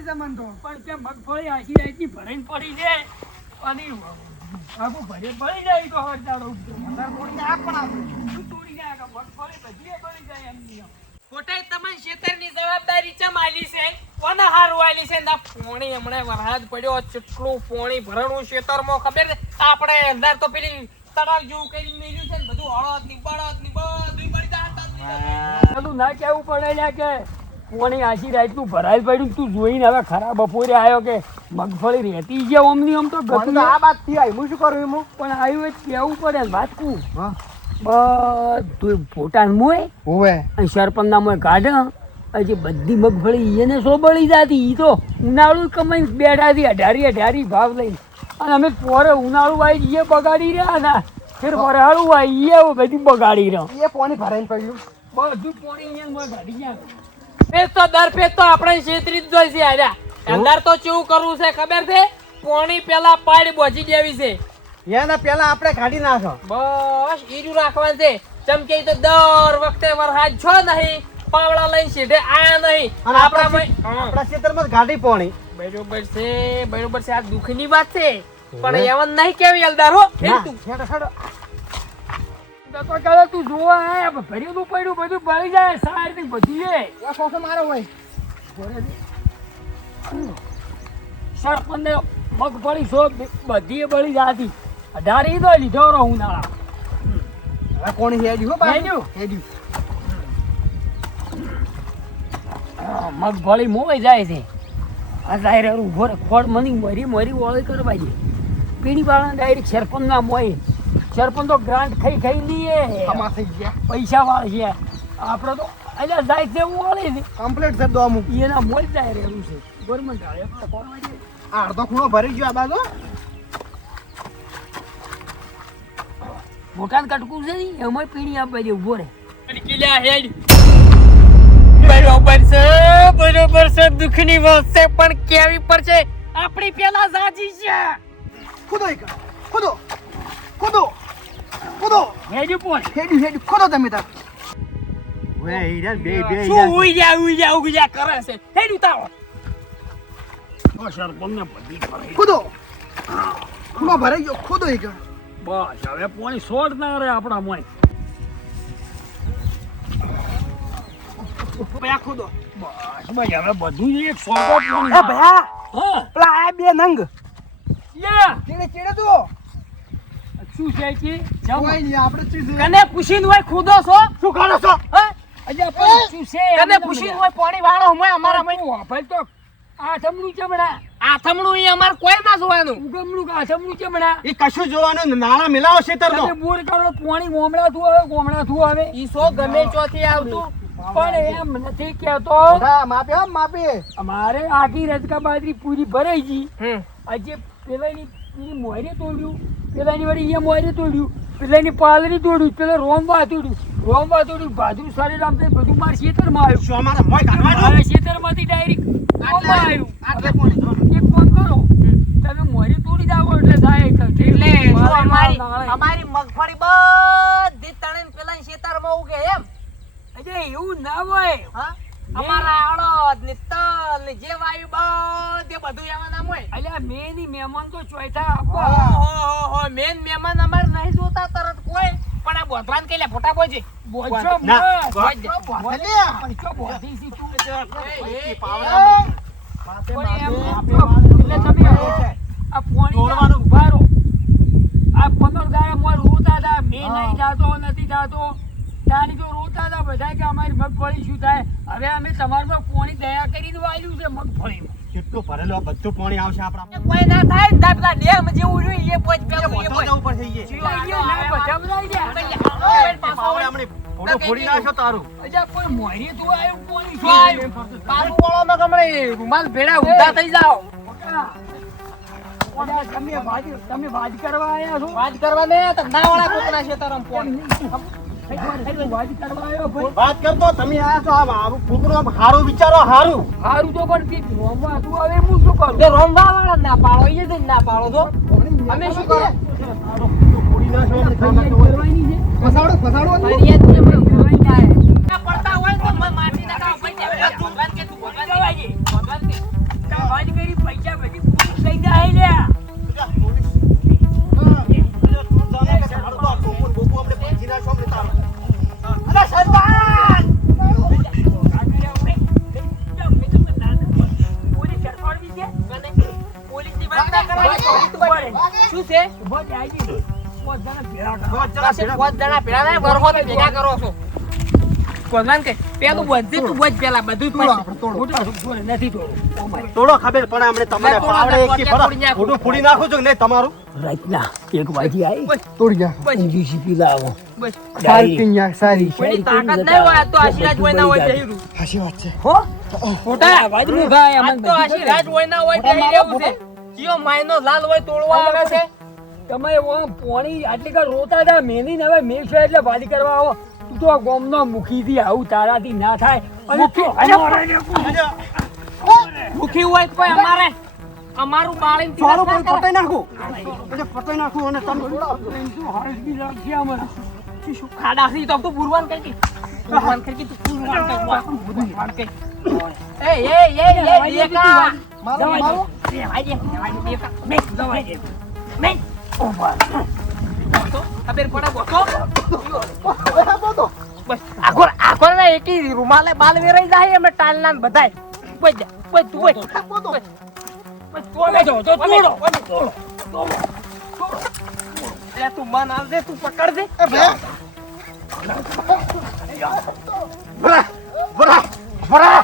પડી છે મન તો. પણ કે મગફળી આખી રાતની ભરાઈને પડી છે અને આખું ભરે પડી જાય તો હળદાડો અંદર તોડીને આગ પણ આપણે. શું તોડી જાય કે મગફળી બધી પડી જાય એમની એમ. ખોટાઈ તમારી ખેતરની જવાબદારી ચમ આલી છે કોને હારું આલી છે ના પોણી હમણે વરસાદ પડ્યો કેટલું પોણી ભરણું ખેતરમાં ખબર છે આપણે અંદર તો પેલી તળાવ જેવું કરી મેલ્યું છે ને બધું હળદ ની બધું પડી જાય પેલું ના કહેવું પડે લ્યા કે પોણી આખી રાતનું ભરાયેલ પડ્યું તું જોઈને હવે ખરા બપોરે આવ્યો કે મગફળી રહેતી છે ઓમની આમ તો મને તો આ વાત થી આવી. હું શું કરું એમાં? પણ આવ્યું એ કહેવું પડે ને વાત કહું હા. બધું ફોટાને મોય હોવે. અને સરપંચના મોય કાઢે હજી બધી મગફળી એને સો બળી જાતી ઈ તો ઉનાળું કમાઈ બેઠા હતી અઢારી ભાવ લઈને અને અમે પોરે ઉનાળું વાઈ જઈએ બગાડી રહ્યા ને ફેર વરાળું વાઈ એ બધું બગાડી રહ્યા એ પાણી ભરાઈને પડ્યું. બધું પોણી અહીંયા મોય કાઢી ગયા ફેર તો દર ફેર તો આપણે છેતરી જ જોઈ છે આર્યા અંદર તો કેવું કરવું છે ખબર છે પોણી પેલા પાડી બોજી દેવી છે એના પેલા આપણે કાઢી નાખો. બસ ઈરું રાખવાનું છે ચમકે તો દર વખતે વરસાદ છો નહીં પાવડા લઈને સીધે આયા નહીં અને આપણા આપણા ખેતરમાં ગાડી પાણી. બરોબર છે આ દુઃખની વાત છે પણ એવન નહીં કેવી એલદાર હો હેડો, હેડો. તો ચાલો તું જોવા આયા ભર્યું પડ્યું બધું બળી જાય સાર થી બધું એ આ સોસો મારો હોય. સરપંચને મગફળી સો બધી બળી જાતી અઢારી તો લીધો રહો ઉનાળા આ કોણ હેડ્યું? હો બાપુ. હેડ્યું? હેડ્યું. મગફળી મોવાઈ જાય છે આ ડાયરેક્ટ ઉભો રે ખોડ મની મરી ઓળી કરવા દે પીડી વાળા ડાયરેક્ટ સરપંચ ના મોય સરપંચ તો ગ્રાન્ટ ખાઈ લઈએ કમા થઈ ગયા. પૈસા વાળા છે આપણે તો અહીંયા જાય છે એવું ઓળી છે કમ્પ્લીટ છે દો અમુક. એના મોજ જાય રહેવું છે ગવર્મેન્ટ આપણે કોણ વાગે આ અડધો ખૂણો ભરી ગયો આ બાજુ. મોટા કટકું છે ને એમાં પીડી આપવા દે ઉભો રે કિલ્લા હેડ બરોબર છે દુઃખની વાત છે પણ કેવી પડશે આપણી પેલા જાજી છે ખુદો એક. ખુદો. ખુદો. ખુદો. હેડી પોણ હેડ્યું. ખુદો તમે તાર. વે હીરા બે શું ઉઈ જા કરે છે હેડ ઉતારો સરપંચને બધી કરે ખુદો. ખૂણો ભરાઈ ગયો. ખુદો એક. બસ હવે પોણી સોડ ના રહે આપણા મોય ભયા ખુદો. બસ ભાઈ હવે બધું જ એક સોડો પોણી એ ભયા હા પેલા આ બે નંગ યા ચીડે તો શું છે કે કોઈ નહીં આપણે ચીજ કને પૂછીને હોય ખુદો છો શું કરો છો? હા અલ્યા પણ શું છે કને પૂછીને હોય પાણી વાળો હોય અમારા મય ભાઈ તો આથમણું ચમડા આથમણું ઈ અમાર કોઈ ના જોવાનું ઉગમણું આથમણું ચમડા એ કશું જોવાનું નાળા મિલાવો ખેતરનો. તમે બોર કરો પોણી ગોમડા આવે ઈ સો ગમે ચોથી આવતું પણ એમ નથી કેતો હા, માપે હો, માપે. અમારે આખી રજકા બાજરી પૂરી ભરાઈ ગઈ હમ આજે પેલાની પેલી મોયરે તોડ્યું પેલાની વળી એ મોયરે તોડ્યું પેલાની પાલરી તોડ્યું પેલા રોમવા તોડ્યું ભાદરું સારી રામ બધું મારા ખેતરમાં આવ્યું શું અમારે મોય કાઢવાનું? મારા ખેતરમાંથી ડાયરેક્ટ આવ્યું આટલે પોણી. એક ફોન કરો તમે મોયરે તોડી જાવ એટલે થાય એટલે જો અમારી નાળે. અમારી મગફળી બધી તણીને પેલા ખેતરમાં ઉગે એમ અજે એવું ના હોય હા અમારા અડદ ને તલ ને જે વાયુ બધું એમાં નામ હોય અલ્યા મેની મહેમાન તો ચોથા આપવા ઓહો મેન મહેમાન અમાર નહીં જોતા તરત કોઈ પણ આ બોધરાન કે લે ફોટા બોજે બોજો ના, બોજો બોધી સી તું એ પાવડા. પણ એમ એટલે તમે આ પોણી ઉભા રહો આ 15 દાડા મોર રોતા હતા મે નહીં જાતો નથી જાતો તારી જો રોતા હતા બધા કે અમારી મગફળી શું થાય હવે અમે તમારમાં પોણી દયા કરીને વાળ્યું છે મગફળીમાં કેટલું ભરેલું આ બધું પાણી આવશે આપણા. કોઈ ના થાય ને દાદા ડેમ જેવું જોઈએ એ પોચ પેલું એ પોચ ઉપર થઈ ગઈ. અહીંયા ના બધા બધાઈ ગયા. પાવડા હમણાં ફોટો ફોડી નાખો તારું. અજા કોઈ મોરી તો આવ્યું પોણી શું આવ્યું? પાછું વળોમાં ગમડે રૂમાલ ભેડા ઊંધા થઈ જાઓ તમે વાત કરવા આવ્યા છો વાત કરવા ને તો ના વાળા કોકના ખેતરમાં પોણી વાત કરવા આવ્યો ભાઈ વાત કરતો તમે આયા છો આમ આવું ફૂકરો આમ હારું વિચારો હારું. હારું તો પણ પીક રોમવા તું આવે હું શું કરું તે રોમવા વાળા ના પાડો એ જ ના પાડો છો અમે શું કરો ફોડી નાખો આપણે ખાવા તો હોય. કરવાની છે ફસાડો ફસાડો. ફરિયાદ ને બધું કરવાની થાય પડતા હોય તો માટી ના કામ ભાઈ ભગવાન કે તું ભગવાન કે ભગવાન કે વરહોદ આવી ગઈ. પોત જણા ભેળા કરો. પાસે 5 જણા ભેળા થાય, વરહોદ ભેગા કરો છો. ભગવાન કે પેલું બધી તું બોજ પેલા બધું તું થોડું નથી થોડું. Oh my. તોડો ખબર પણ અમને તમને તોડો, પાવડે તોડો, કે તોડો, ભલા ખોટું ફોડી નાખો છો કે નહીં તમારું રાતના 1 વાગે આવી. બસ. તોડી જા. બસ. ઊંઘી સીપી લાવો. બસ સારી પિંજા સારી. કોઈની તાકાત નહીં હોય, આ તો આશીર્વાદ હોય ના હોય જઈ રહ્યું. સાચી વાત છે હો ખોટા વાજનું ભાઈ આ અમને તો આશીર્વાદ હોય ના હોય જઈ રહ્યું છે. કયો માયનો લાલ હોય તોડવા આવે છે. તમે ઓમ પોણી આટલી કર રોતા હતા મેની ને હવે મેલ છે એટલે વાલી કરવા આવો. તું તો ગોમનો મુખી થી આવું તારાથી ના થાય. અને મુખી હોય તો કોઈ અમારું બાળીને ચોરું તિરાસ પણ ના કરે. પટાઈ નાખું એટલે પટાઈ નાખું અને તમે શું ખાડાથી તો તું પુરવાન કરી દી. પુરવાન કરી દી, તું પુરવાન કરી. એ દેકા. મારો ખબર પડે બોતો. બસ આખો ને એકી રૂમાલે બાલ વેરાઈ જાય એમને ટાલના ને બધાય. બસ જા, બસ તું બસ. બસ તોડો. એ તું મન આલ દે, તું પકડ દે. ભરા ભરા ભરા